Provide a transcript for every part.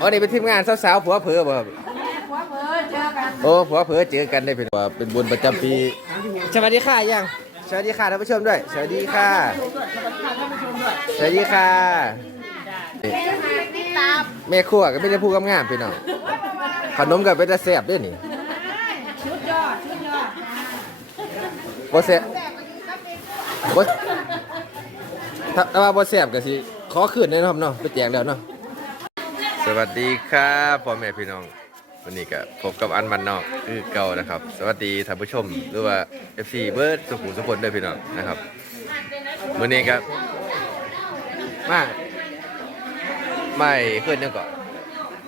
อ๋อนี่เป็นทีมงานสาวๆผัวเผลอบ่ครับหัวเผลอเจอกันโอ้ผัวเผลอเจอกันได้เป็นว่าเป็นบุญประจำปีสวัสดีค่ะยังสวัสดีค่ะท่านผู้ชมด้วย สวัสดีค่ะ สวัสดีค่ะติดตามแม่ครัวก็ไม่ได้พูดงามๆพี่น้องขนมก็เป็นแต่แซ่บด้วยนี่ชุดยอดชุดยอดบ่แซ่บบ่ ถ้าถ้าว่าบ่แซ่บก็สิขอคืนได้เนาะครับเนาะไปแจกแล้วเนาะสวัสดีครับพ่อแม่พี่น้องวันนี้ก็พบกับอันมันนอกคือเก่านะครับ สวัสดีท่านผู้ชมหรือว่า FC เบิร์ดสุขุมสุพลด้วยพี่น้องนะครับมื้อนี้ก็มาไม่เคลื่อนยังก่อน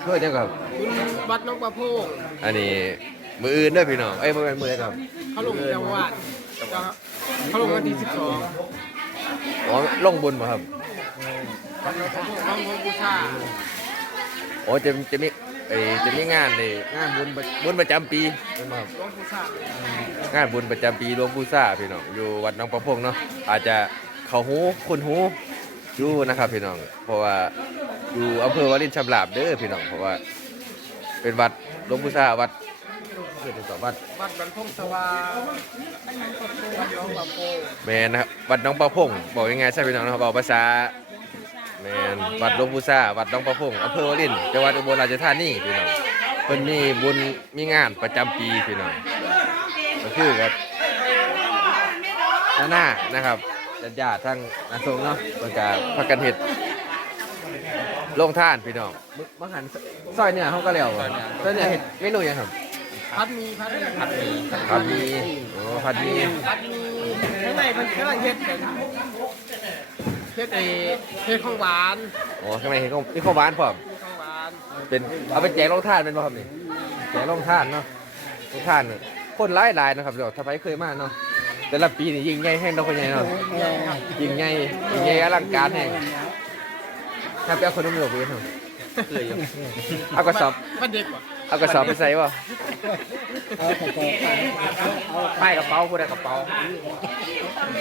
เคลื่อนยังก่อนคุณวัดนกประโพงอันนี้มืออื่นด้วยพี่น้องเอ้ยมือเป็นมืออะไรครับเขาลงจังหวัดเขาลงวันที่สิบสอง อ๋อลงบุญมาครับน้องพงกุชาอ๋อจะจะมีเอ้ยจะมีงานเลยงานบุญประบุญประจำปีเป็นบ่ครับน้องกุชางานบุญประจำปีหลวงปู่ซ่าพี่น้องอยู่วัดหน้องประพงเนาะอาจจะเขาหูคุณหูอยู่นะครับพี่น้อง เพราะว่าอยู่อำเภอวารินชำราบเด้อพี่น้องเพราะว่า เป็นวัดหลวงปู่ซ่าวัด เพื่อนสองวัดวัดบรรพงสว่างวัดน้องประโพงแมนนะครับวัดหน้องประพงบอกยังไงใช่พี่น้องนะครับบอกภาษาแมนวัดหลวงปู่ซ่าวัดหน้องประพงอำเภอวารินจังหวัดอุบลราชธานีพี่น้องเพิ่นมีบุญมีงานประจำปีพี่น้องก็คือกับหน้าหน้านะครับญาติญาติทั้งนาทรงเนาะมันก็พักกันเห็ดลงท่านพี่น้องมึมหันซอยเนี่ยเขาก็เลี้ยวซอยเนี่ยเห็ดเมนูหยังครับ พัดมีพัดมีพัดมีผัดหมีโอ้ผัดหมีพัดมีข้างในมันกำลังเฮ็ดกันเฮ็ดไอ้เฮ็ดของหวานโอ้ข้างในเห็ดข้าวมีข้าวหวานพร้อมของหวานเป็นเอาไปแจกลงท่านเป็นบ่ครับนี่แจกลงท่านเนาะลงท่านเนี่ยคนหลายหลายๆนะครับเดี๋ยวถ้าไปเคยมาเนาะแต่ละปีนี่ยิ่งใหญ่แห้งเราคนใหญ่เนาะยิ่งใหญ่ยิ่งใหญ่อลังการแห้งถ้าไปเอาคนนุ่มหลบไปเนาะเคยอยู่เอากระสอบพัดเด็กว่ะ เอากระสอบไปใส่ป่ะไม่กระเป๋าพูดได้กระเป๋า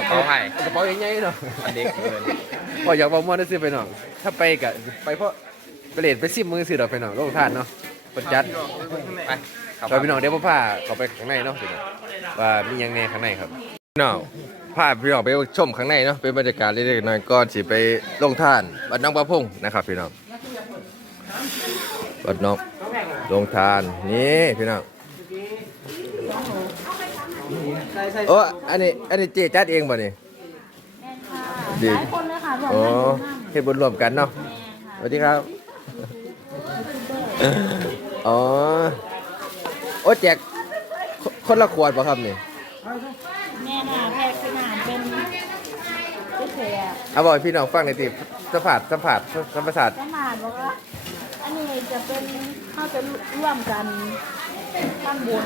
เอาให้กระเป๋าใหญ่ๆเนาะอันเด็กเกินพออยากบอกมอได้ซื้อไปหน่องถ้าไปกะไปเพราะไปเล่นไปซิมมือซื้อดอกไปหน่องโลกทานเนาะเปิดจัดไปครับไปพี่น้องเดี๋ยวพ่อพาเขาไปข้างในเนาะพี่น้องว่ามีหยังแน่ข้างในครับพี่น้องพาพี่น้องไปชมข้างในเนาะเป็นบรรยากาศเล็กๆน้อยๆก่อนสิไปลงท่านวัดน้องประพงนะครับพี่น้องวัดน้อง ลงทานนี่พี่น้องโอ้อันนี้อันนี้เจจัดเองบ่นี่ดีหลายคนเลยค่ะรวมโอ้กันเฮ็ดบุญรวมกันเนาะสวัสดีครับอ๋อโอ้แจกคคนละขวดป่ะครับนี่แม่น่ะแพกขนาดเป็นผู้เสียเอาบอกให้พี่น้องฟังหน่อยสิสัมผัสสัมผัสสัมผัสขนาดบอกว่าอันนี้จะเป็นเขา จะร่วมกันทำบุญ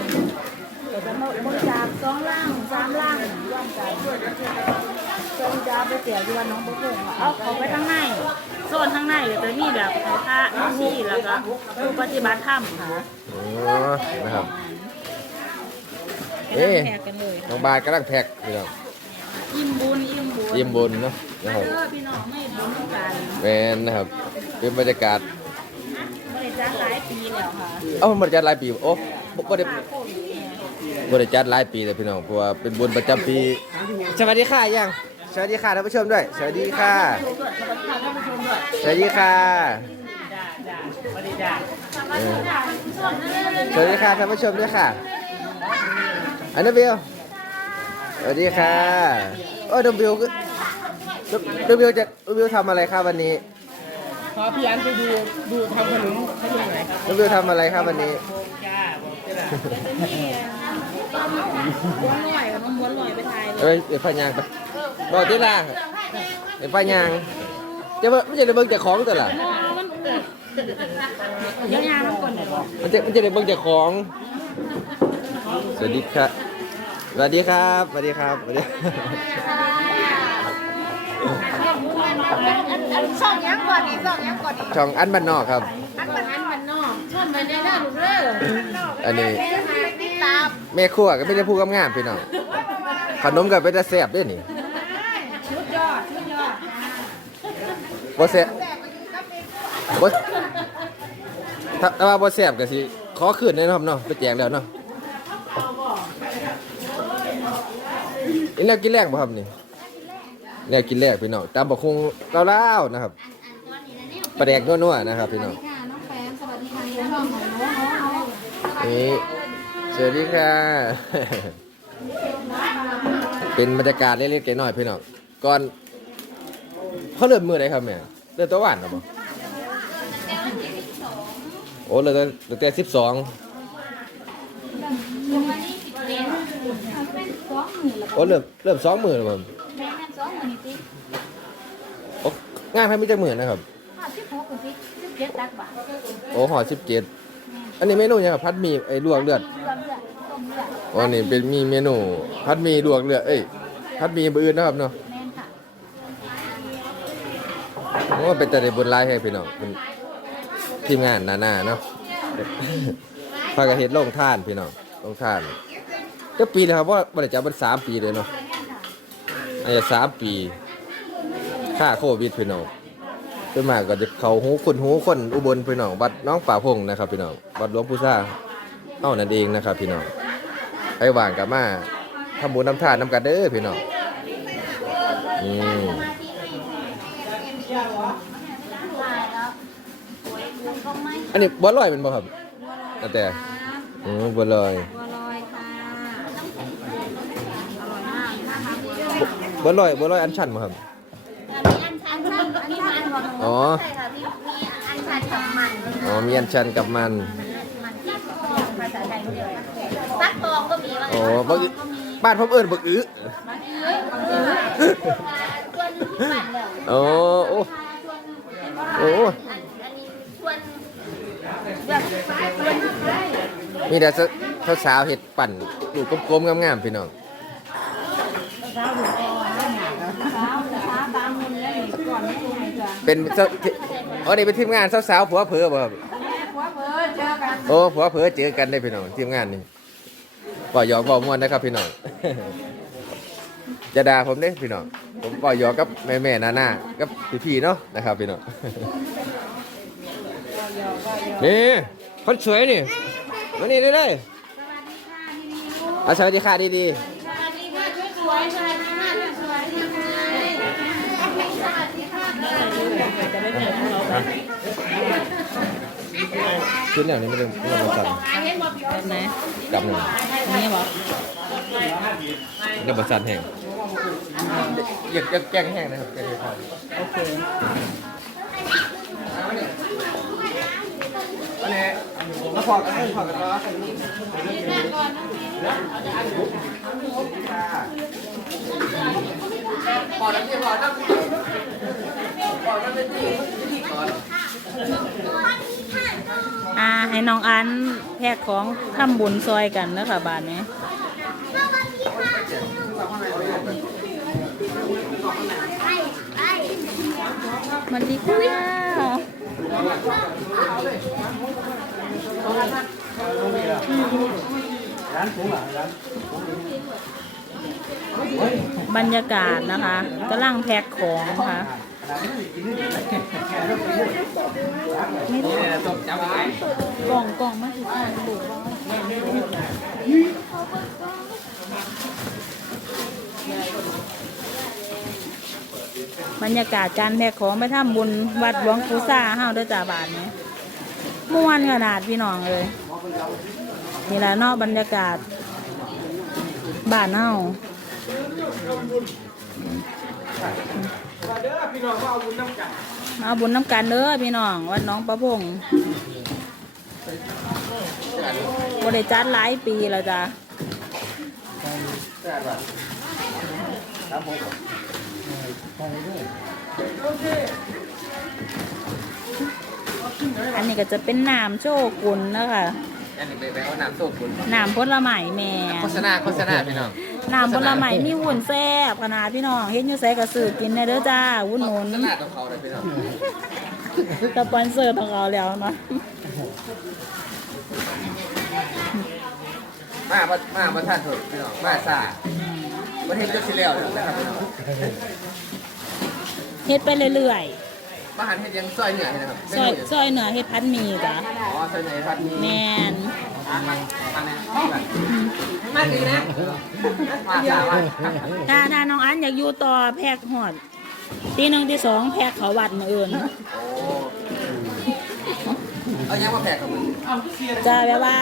เดี๋ยวจะมาบริจาคสองล่างสามล่างร่วมกันจนจะเอาไปเสียที่วันน้องประพงษ์เอาเขาไปข้างในโซนข้างในเดี๋ยวจะมีแบบไอ้พระนี่แล้วก็ผู้ปฏิบัติธรรมค่ะอ๋อนะครับเอ๊ะแพกกันเลยน้องบาทกำลังแพ็กพี่น้องอิ่มบุญอิ่มบุญยิ้มบุญเนาะนะมาครับเด้อพี่น้องไม่บุญทุกกันแมนนะครับเป็นบรรยากาศบริจาคหลายปี แล้วค่ะเอ้ามันจัดหลายปีบ่โอ้บ่บ่ได้ฝากโควิดเนี่ยบริจัดหลายปีเลยพี่น้องเพราะว่าเป็นบุญประจำปี สวัสดีค่ะยังสวัสดีค่ะท่านผู้ชมด้วย สวัสดีค่ะ สวัสดีค่ะเออสวัสดีค่ะท่านผู้ชมด้วยค่ะ อันนั้นบิวสวัสดีค่ะโอ้ยน้องบิวก็น้องบิวจะน้องบิวทำอะไรครับวันนี้ พาพี่อันไปดูดูทำขนมเขาดูไหนน้องบิวทำอะไรครับวันนี้บัวลอยกับน้องบัวลอยไปทายเลยเอ้ยเดี๋ยวพายางไปบอกที่ล่างเดี๋ยวพายางจะว่าไม่ใช่ได้เบิ่งจากของแต่ละมอมันอุดเดี๋ยวยามันก่อนเดี๋ยวบอกมันจะมันจะได้เบิ่งจากของ สวัสดีครับ สวัสดีครับ สวัสดีครับสวัสดี อันช่องยังก่อนดีช่องยังก่อนดีช่องอันบ้านนอกครับ อันมันอันมันนอกช่องมันได้ได้หรือเปล่าอันนี้ติดตามแม่ครัวก็ไม่ได้พูดงามๆพี่น้องขนมก็เป็นแต่แซ่บด้วยนี่ชุดยอดชุดยอดบ่แซ่บบ่ถ้าถ้าว่าบ่แซ่บก็สิขอคืนได้เนาะครับเนาะไปแจกแล้วเนาะอันนี้แนวกินแรกบ่ครับนี่ แนวกินแรกพี่น้องตามบักคงเล่าๆนะครับปลาแดกนัวๆนะครับพี่น้องค่ะน้องแปมสวัสดีค่ะน้องหอมน้องน้องนี่สวัสดีค่ะ เป็นบรรยากาศเล็กๆน้อยๆพี่น้องก่อนเขาเริ่มมือไหนครับแม่เริ่มตัววานหรอบ่โอ้เริ่มตั้งแต่สิบสองวันนี้สิบสองโอ้เริ่มเริ่มสองหมื่นแล้วมแม่สอง มื่นนี่สิโอ้งานทำมีจักหมื่นนะครับ ห้าสิบหกสิสิบเจ็ดตักบาทโอ้ห่อสิบเจ็ดอันนี้เมนูยังครับพัดหมีไอ้ลวกเลือดรวมเลือดต้มเลือดอ๋อนี่เป็นมีเมนู พัดหมีลวกเลือดเอ้ยพัดหมีบืนนะครับเนาะแม่นค่ะโอ้เป็นแต่ในบนไลน์ให้พี่น้องเป็นทีมงานหนาๆเนาะ พากันเฮ็ดโรงท่านพี่น้องโรงท่านก็ปีนะครับว่าบริจาคเป็นสามปีเลยเนาะ อาจจะสามปีค่าโควิดพี่น้องเป็นมากก็จะเขาหูคนหูคนอุบลพี่น้องวัดน้องป่าพงนะครับพี่น้องวัดหลวงปู่ซ่าเอ้านั่นเองนะครับพี่น้องไอ้ว่างกับมาทำบุญน้ำทานน้ำกันเด้อพี่น้องนี่ตายแล้วก็ไม่อันนี้บัวลอยเป็นบ่ครับตั้งแต่อืมบัวลอย บัวลอยค่ะอร่อยมาก นะคะบัวลอยบัวลอยบัวลอยอันชันบ่ครับ มีอันชันอันอันนี้มันหัวหมูอ๋อ ใช่ค่ะมีมีอันชันกับมันอ๋อมีอันชันกับมัน มันที่ภาษาไทยเดียวฟักทองก็มีว่าอ๋อบักอื้อบ้านผมเอิ้นบักอื้อเอออตัวนที่ปั่นแล้วโอ้โอ้โอ้อันอันนี้ชวนแบบชวนใช่มีแต่สาวสาวๆเห็ดปั่นลูกกลมๆงามๆพี่น้องเช้าเช้าบางมุนแล้วนี่ ก่อนไม่ไงจ้ะเป็นสาวอ๋อนี่เป็นทีมงานสาวๆผัวเผลอบ่ครับแม่ผัวเพิ่นเจอกันโอ้ผัวเผลอเจอกันได้พี่น้องทีมงานนี่บ่หยอกบ่ม่วนนะครับพี่น้องจะด่าผมเด้พี่น้องผมบ่หยอกกับแม่ๆน้าๆกับพี่ๆเนาะนะครับพี่น้องนี่คนสวยนี่มานี่ได้เลยอะสวัสดีค่ะดีสวัสดีค่ะสวยๆสวัสดีค่ะส ค่ะๆขึ้นแล้วนี่ไม่ต้องไม่ต้องสั่นไหนกลับหนึ่งนี่บอกเดี๋ยวบสั่นแห้งอยากอยากแกงแห้งนะครับแกงแห้งพอดีโอเคอันนี้มาพอกันพอกันแล้วพอแล้วที่พอแล้วพ อแล้วเป็นที่ที่ก่อนอ่าให้น้องอันแพ็กของทำบุญซอยกันนะคะบาทนี้มันดีค่ะบรรยากาศนะคะกำลังแพ็คของค่ะไม่ได้ กล่องกล่องมาถึงอ่านดูว่าบรรยากาศการแพ็คของไปทำบุญวัดหลวงปู่ซ่าเฮาเด้วยจ้าบาทนี้ม่วนขนาดพี่น้องเลยนี่แหละนอกบรรยากาศบ้านเฮา เอาบุญน้ำกันเด้อพี่น้องวัดน้องประพงบริจัดหลายปีแล้วจ้ะอันนี้ก็จะเป็นน้ำโชกุนนะคะ อันนี้ไปไปเอาน้ำส้มคุณน้ำผลไม้แม่โฆษณาโฆษณาพี่น้องน้ำผลไม้มีวุ้นแซ่บขนาดพี่น้องเฮ็ดอยู่ไสก็ซื้อกินได้เด้อจ้า วุ้นหนุนโฆษณาต้องเขาเลยพี่น้องสปอนเซอร์ของเราแล้วเนาะมามามามาท่านเถอะพี่น้องมาซาประเทศก็สิแล้วนะครับพี่น้องเฮ็ดไปเรื่อย บ้านเฮ็ดยังซอยเหนือนี่นะครับซอยซอยเหนือเฮ็ดพันหมีจ้ะอ๋อซอยเหนือพัดมีแมนมันดีนะมาสาว่าถ้าถ้าน้องอันอยากอยู่ต่อแพกหอดตีหนึ่งตีสองแพกเขาวัดมาเอื่นเอายังมาแพกกับมึงจะแบบว่า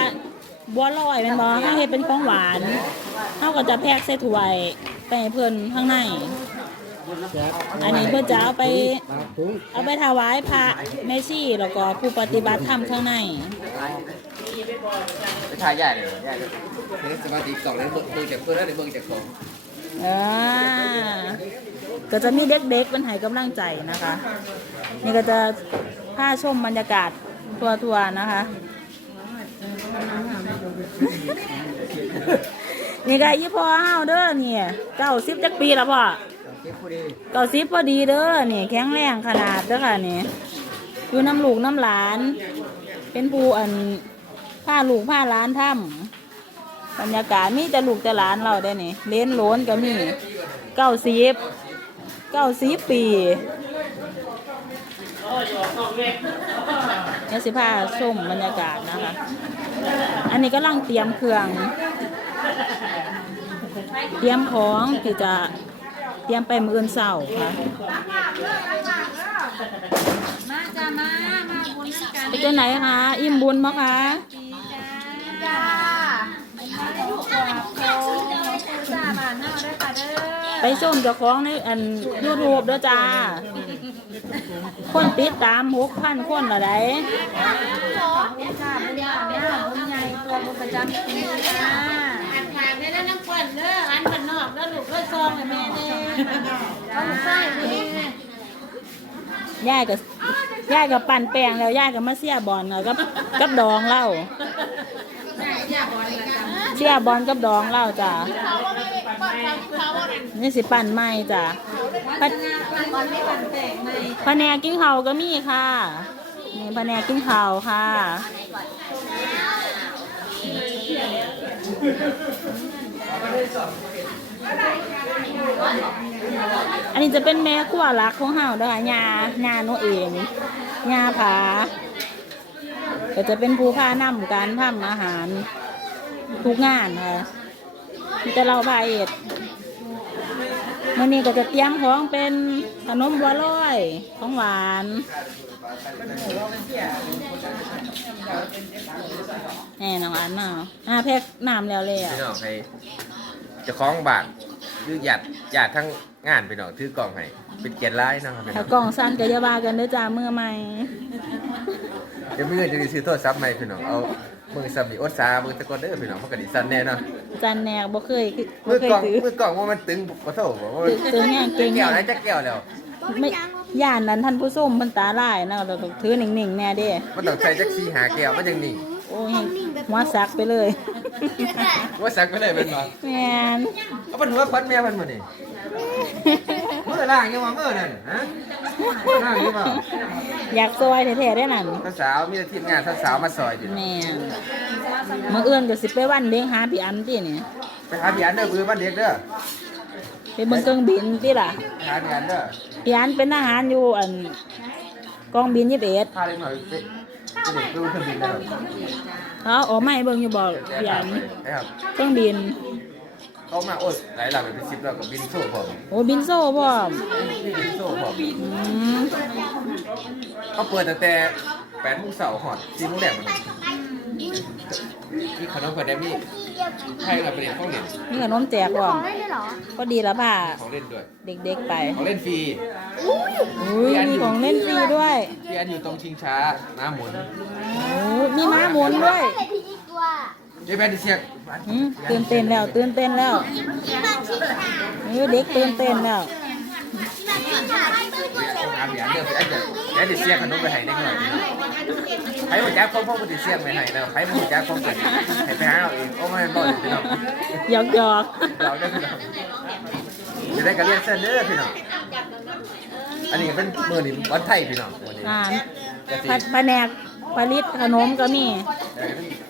บัวลอยเป็นบอถ้าเฮ็ดเป็นของหวานเขาก็จะแพกใส่ถ้วยไปให้เพิ่นข้างใน อันนี้เพื่อจะเอาไป เอาไปถวายพระแม่ชีแล้วก็ผู้ปฏิบัติธรรมข้างในไปถ่ายใหญ่เลยใหญ่เลยเฮ้ยสมาธิสองเลยเบิ่งเบิ่งจากเพื่อนแล้วเดี๋ยวเบิ่งจากของอ่าก็จะมีเด็กๆเป็นให้กำลังใจนะคะ นี่ก็จะพาชมบรรยากาศทัวร์ๆนะคะนี่ก็ยี่พ่อเฮาเด้อเนี่ยเก้าสิบจักปีแล้วพ่อ เก็บผู้ดีเก้าสิบพอดีเด้อนี่แข็งแรงขนาดเด้อค่ะนี่อยู่น้ำลูกน้ำหลาน เป็นผู้อันผ้าลูกผ้าหล้านถ้ำบรรยากาศมีแต่ลูกแต่หลานเราได้นี่เล้นโลนก็มีเก้าสิบเก้าสิบปีเนี่ยสิพาชมบรรยากาศนะคะ อันนี้ก็ลังเตรียมเครื่อง เตรียมของที่จะ เตรียมไปมื้ออื่นเช้าค่ะมาจ้ามา มาบุญน้ำกันไปเจอไหนคะ อิ่มบุญมั้คะจ้ามาลูกกอกโคจ้าบ้านเฮาได้อค่ะเด้อไปชมเจ้าของในอันยูทูบเด้อจ้า คนติดตามหกพันคนละไดค่ะบุญใหญ่เนี่ยบุญใหญ่ตัวบุญประจำปีจ้าอันทางได้น้ำควันเด้ออันบ้านนอกเด้อลูกเด้อซองให้แม่เด้อเอาลูกไส้เด้อ ย่ายกับย่ายกับปั่นแป้งแล้วย่ายกับมาเสียบอลแล้วกับกับดองเหล้าเสียบอลกับดองเหล้าจ้านี่สิปั่นไม่จ้าวันไม่วันแตกไหมพะแนกกินข้าก็มีค่ะนี่พะแนกกินข้าค่ะอั อันนี้จะเป็นแม่ขั้วรักของเฮาด้อค่ะยายาโนเองยาผาก็จะเป็นผู้พานำการทำอาหารทุกงานค่ะมีแต่เราพาเอ็ดมื่อนี้ก็จะเตรียมของเป็นขนมบัวลอยของหวาน แน่นองอันเนาะอ่าแพ็กน้ำแล้วเลยอะ พี่น้องให้ เจะคล้าของบาทคือหยาดหยาดทั้งงานพี่น้องถือกล่องให้เป็นเกียรติร้ายนะครับพี่น้ถ้าองกล่องสั้นก็อย่าว่ากันเด้อจ้าเมื่อใหม่ เดี๋ยวมือจะได้ซื้อโทรศัพท์ใหม่พี่น้องเอามือสับนี่อดซามือตะกอนเด้อพี่น้องเพราะกระดิสั่นแน่เนอนจันแนกบ่เคยบ่มือเคยกล่องถือมือกล่องว่ามันตึงกระโถบอกว่ามันตึงแห้งเก่งแก้วไหนจักแก้วแล้ว ไม่ย่านนั้นท่านผู้ชมเพิ่นตาลายนะเราต้องถือนิ่งๆแน่เด้ มันต้องใส่จักซีหาแก้วมันจังนิ่ง โอ้ยหัวสักไปเลยว่าสักไปเลยเป็นบ่แม่นเอาเป็นหัวควันแม่มันบ่นี่มือล่างยังว่ามือนั่นฮะมือล่างยังว่าอยากซอยแท้ๆได้นั่นสาวๆมีแต่ทีมงานสาวๆมาซอยดิแม่นมื้ออื่นก็สิไปวันเลี้ยงหาพี่อันตินี่ไปหาพี่อันเด้อมือบ้านเด็กเด้อไปเบิ่งเครื่องบินติล่ะหาพี่อันเด้อพี่อันเป็นทหารอยู่อันกองบิน21พาเล็กหน่อย เครื่องบินนะครับเขาออกมาให้เบิ่งอยู่บ่พี่อันนะครับเครื่องบิน เขามาโอ้ยหลายหลักเป็นสิบแล้วกับบินโซ่พร้อมโอ้บินโซ่บ่อมบินโซ่พร้อมอืมเขาเปิดตั้งแต่แปดโมงเสาร์หอดสี่โมงแรกมันมีขนมขนมนี่ ให้กับประเด็นของเล่นมีขนมแจกพร้อมพอดีละพ่าของเล่นด้วย เด็กๆไป ของเล่นฟรีอุ้ยมีของเล่นฟรีด้วยพี่อันอยู่ตรงชิงช้าน้ำหมุนโอ้มีม้าหมุนด้วยเจ๊แพนดิเซียกหืมตื่นเต้นแล้วตื่นเต้นแล้วเออเด็กตื่นเต้นแล้ว อาพี่อันเด้อพี่อันเด้อแพนดิเซียขนมไปให้ได้หน่อยใครมาแจ้งพ่อพ่อมาดิเซียไปให้แล้วใครมาแจ้งพ่อกันให้ไปหาเอาเองโอ้ไม่บ่อยพี่น้องหยอกหยอกเราได้พี่น้องจะได้กระเรียนเส้นเด้อพี่น้องอันนี้เป็นมือนี่วันไทยพี่น้องวันนี้อ่าจะสิผัดผนกผลิตขนมก็มี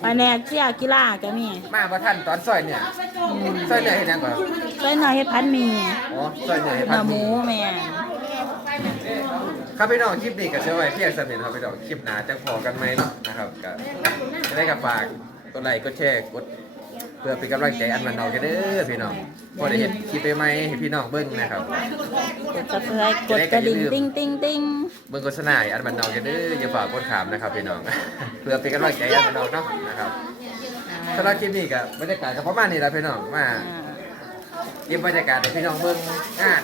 ผนกเชียกีฬาก็มีมาพระท่านตอนซอยเนี่ยซอยเนี่ยเห็นยังก่อน ใส่หน่อยเฮ็ดพันหมีอ๋อซอยเนี่ยให้เนื้พันอหมูแม่นขครับพี่น้องคลิปนี้ก็เชื่อไว้เพียงสมิธครับพี่น้องคลิปหนาจะพอกันไหมเนาะนะครับก็จะได้กับฝากกดไลค์กดแชร์กดเพื่อเป็นกำลังใจอันมันนอกกันเด้อพี่น้องพอได้เห็นคลิปใหม่ๆให้พี่น้องเบิ้งนะครับ กด subscribe กดกระดิ่งติ้งติ้งติ้งเบิ้งโฆษณาให้อันมันนอกกันเด้ออย่าฝากกดขามนะครับพี่น้อง เพื่อเป็นกำลังใจอันมันนอกเนาะนะครับสำหรับคลิปนี้ก็บรรยากาศก็ประมาณนี้แหละพี่น้องมา เก็บบรรยากาศให้พี่น้องเบิ่งงาน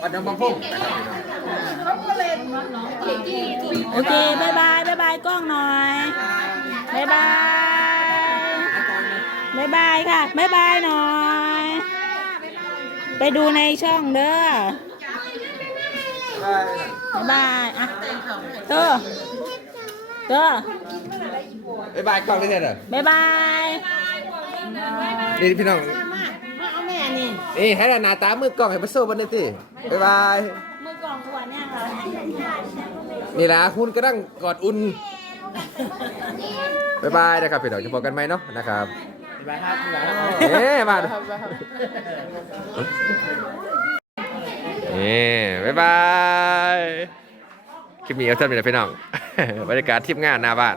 วัดหนองบังพุ่งนะครับพี่น้อง โอเคบายบายบายบายกล้องหน่อยบายบายบายบายค่ะบายบายหน่อย ไปดูในช่องเด้อบายบายอะเด้อเด้อบ๊ายบายกล้องได้เหรอบายบาย นี่พี่น้องมาเอาแม่ นี่ให้หน้าตามือกล้องให้มาโซ่บันนี้สิบ๊ายบายมือกล่องขวเนี่ยค่ะนี่ละคุณก็ตั้งกอดอุ่นบ๊ายบายนะครับพี่น้องจะพบกันไหมเนาะนะครับไปครับไปครับเอ๊ะมาไปครับนี่บ๊ายบายคลิปนี้เอาเท่านี้นะพี่น้องบรรยากาศทีมงานหน้าบ้าน